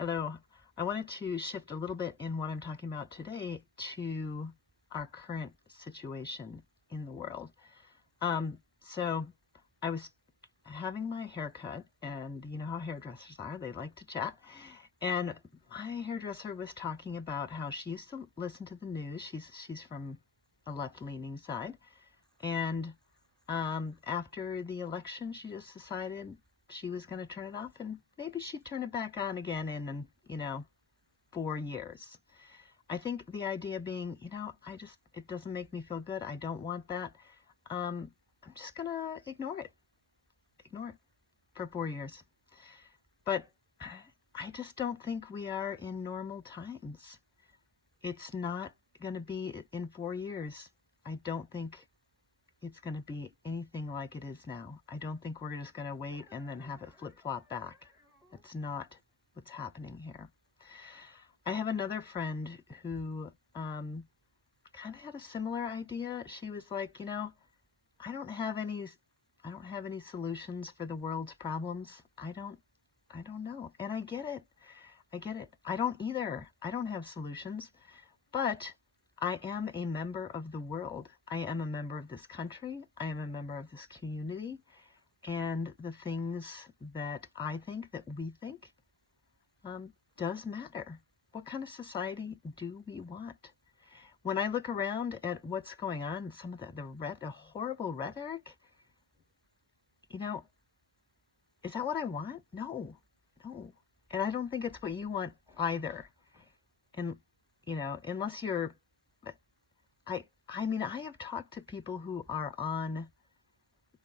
Hello. I wanted to shift a little bit in what I'm talking about today to our current situation in the world. So I was having my hair cut, and you know how hairdressers are, they like to chat. And my hairdresser was talking about how she used to listen to the news. She's from a left-leaning side, and after the election, she just decided she was going to turn it off, and maybe she'd turn it back on again in, 4 years. I think the idea being, it doesn't make me feel good. I don't want that. I'm just going to ignore it for 4 years. But I just don't think we are in normal times. It's not going to be in 4 years. I don't think it's going to be anything like it is now. I don't think we're just going to wait and then have it flip-flop back. That's not what's happening here. I have another friend who kind of had a similar idea. She was like, I don't have any solutions for the world's problems. I don't know. And I get it. I get it. I don't either. I don't have solutions, but I am a member of the world. I am a member of this country. I am a member of this community. And the things that I think, that we think, does matter. What kind of society do we want? When I look around at what's going on, some of the horrible rhetoric, is that what I want? No, no. And I don't think it's what you want either. And, unless you're, I have talked to people who are on,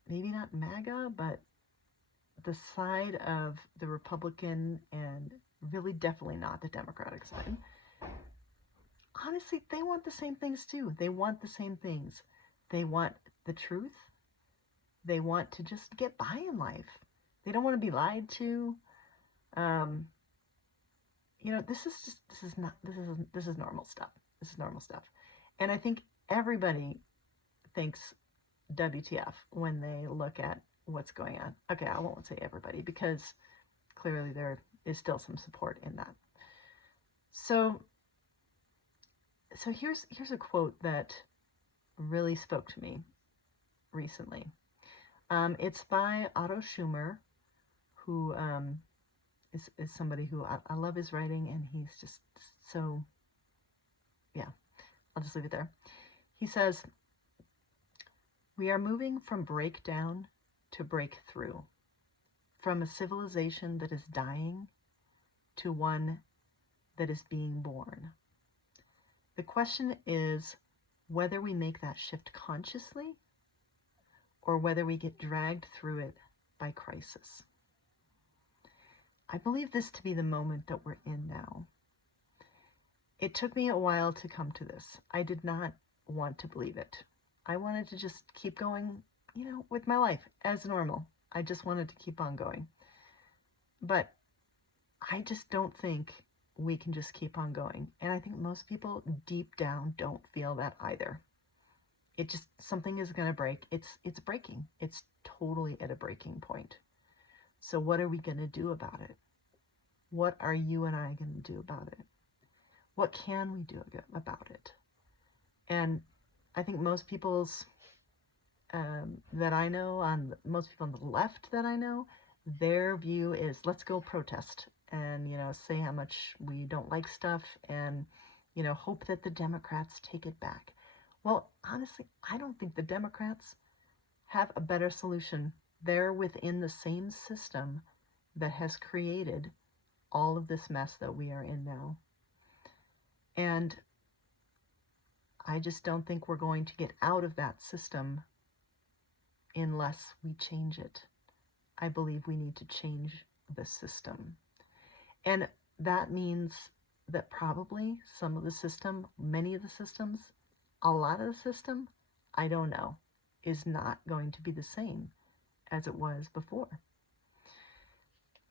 maybe not MAGA, but the side of the Republican and really definitely not the Democratic side. Honestly, they want the same things too. They want the same things. They want the truth. They want to just get by in life. They don't want to be lied to. This is normal stuff. This is normal stuff. And I think everybody thinks WTF when they look at what's going on. Okay, I won't say everybody, because clearly there is still some support in that. So here's a quote that really spoke to me recently. It's by Otto Scharmer, who is somebody who I love his writing, and he's just so, yeah, I'll just leave it there. He says, "We are moving from breakdown to breakthrough, from a civilization that is dying to one that is being born. The question is whether we make that shift consciously or whether we get dragged through it by crisis." I believe this to be the moment that we're in now. It took me a while to come to this. I did not want to believe it. I wanted to just keep going, with my life as normal. I just wanted to keep on going. But I just don't think we can just keep on going. And I think most people deep down don't feel that either. Something is going to break. It's breaking. It's totally at a breaking point. So what are we going to do about it? What are you and I going to do about it? What can we do about it? And I think most people's that I know, most people on the left that I know, their view is let's go protest and, say how much we don't like stuff and, hope that the Democrats take it back. Well, honestly, I don't think the Democrats have a better solution. They're within the same system that has created all of this mess that we are in now. And I just don't think we're going to get out of that system unless we change it. I believe we need to change the system. And that means that probably some of the system, many of the systems, a lot of the system, I don't know, is not going to be the same as it was before.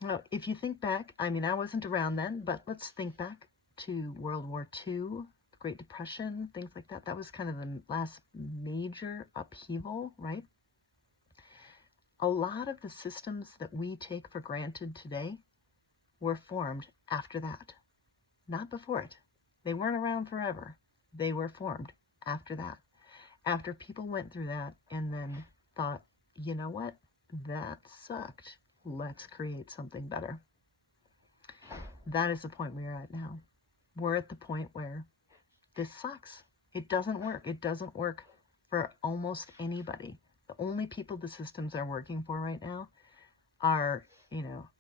Now, if you think back, I wasn't around then, but let's think back to World War II, the Great Depression, things like that. That was kind of the last major upheaval, right? A lot of the systems that we take for granted today were formed after that, not before it. They weren't around forever. They were formed after that. After people went through that and then thought, you know what? That sucked. Let's create something better. That is the point we're at now. We're at the point where this sucks. It doesn't work. It doesn't work for almost anybody. The only people the systems are working for right now are,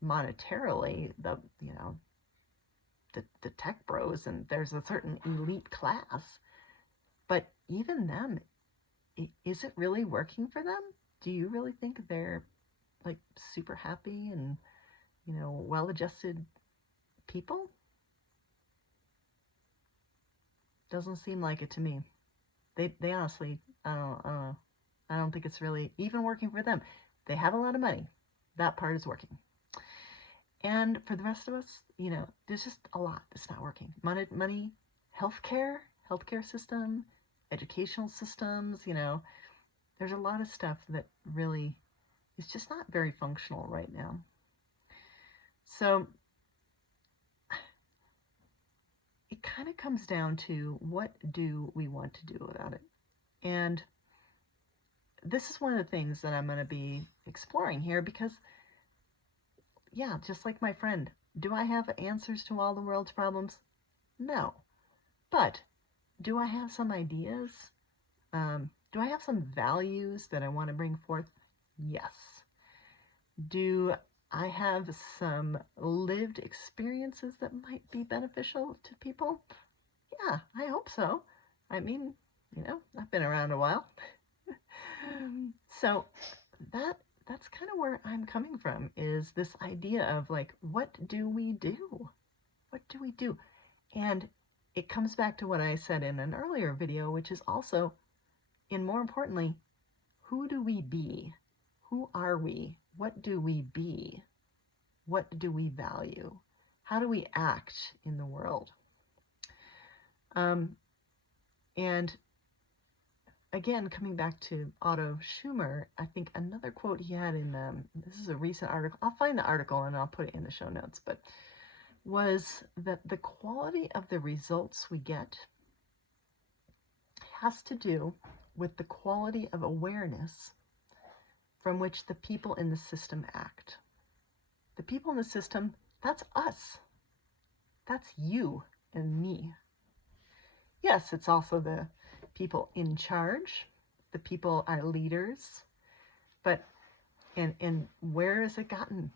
monetarily the tech bros, and there's a certain elite class. But even them, is it really working for them? Do you really think they're like super happy and, well-adjusted people? Doesn't seem like it to me. They honestly, I don't know. I don't think it's really even working for them. They have a lot of money. That part is working. And for the rest of us, there's just a lot that's not working. Money, healthcare system, educational systems, there's a lot of stuff that really is just not very functional right now. So it kind of comes down to, what do we want to do about it? And this is one of the things that I'm going to be exploring here, because, yeah, just like my friend, do I have answers to all the world's problems? No. But do I have some ideas? Do I have some values that I want to bring forth? Yes. Do I have some lived experiences that might be beneficial to people? Yeah, I hope so. I mean, I've been around a while. So that's kind of where I'm coming from, is this idea of like, what do we do? What do we do? And it comes back to what I said in an earlier video, which is also, and more importantly, who do we be? Who are we? What do we be? What do we value? How do we act in the world? And again, coming back to Otto Scharmer, I think another quote he had in, this is a recent article, I'll find the article and I'll put it in the show notes, but was that the quality of the results we get has to do with the quality of awareness from which the people in the system act. The people in the system, that's us. That's you and me. Yes, it's also the people in charge. The people are leaders. But, and where has it gotten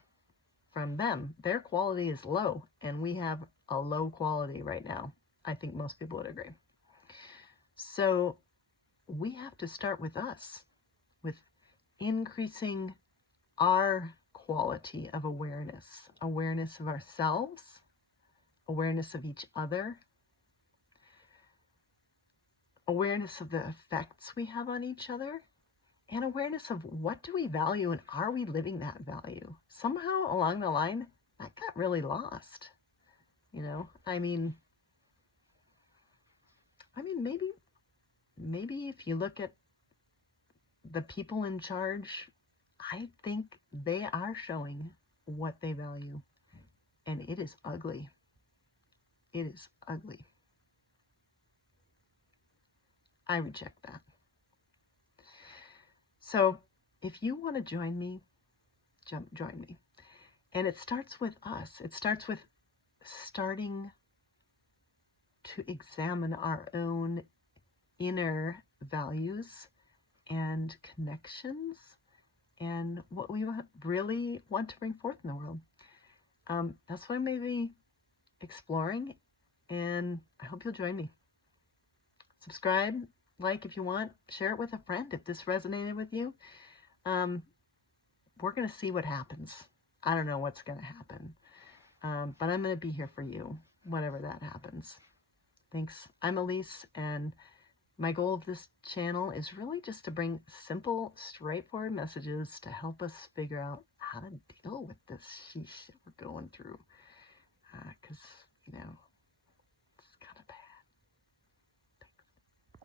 from them? Their quality is low, and we have a low quality right now. I think most people would agree. So we have to start with us, with increasing our quality of awareness of ourselves, awareness of each other, awareness of the effects we have on each other, and awareness of what do we value and are we living that value? Somehow along the line, that got really lost. I mean, maybe if you look at the people in charge, I think they are showing what they value, and it is ugly. It is ugly. I reject that. So if you want to join me, join me. And it starts with us. It starts with starting to examine our own inner values and connections and what we really want to bring forth in the world. That's what I may be exploring, and I hope you'll join me. Subscribe, like if you want, share it with a friend if this resonated with you. We're going to see what happens. I don't know what's going to happen, but I'm going to be here for you, whatever that happens. Thanks. I'm Elise, and my goal of this channel is really just to bring simple, straightforward messages to help us figure out how to deal with this sheesh that we're going through. Because,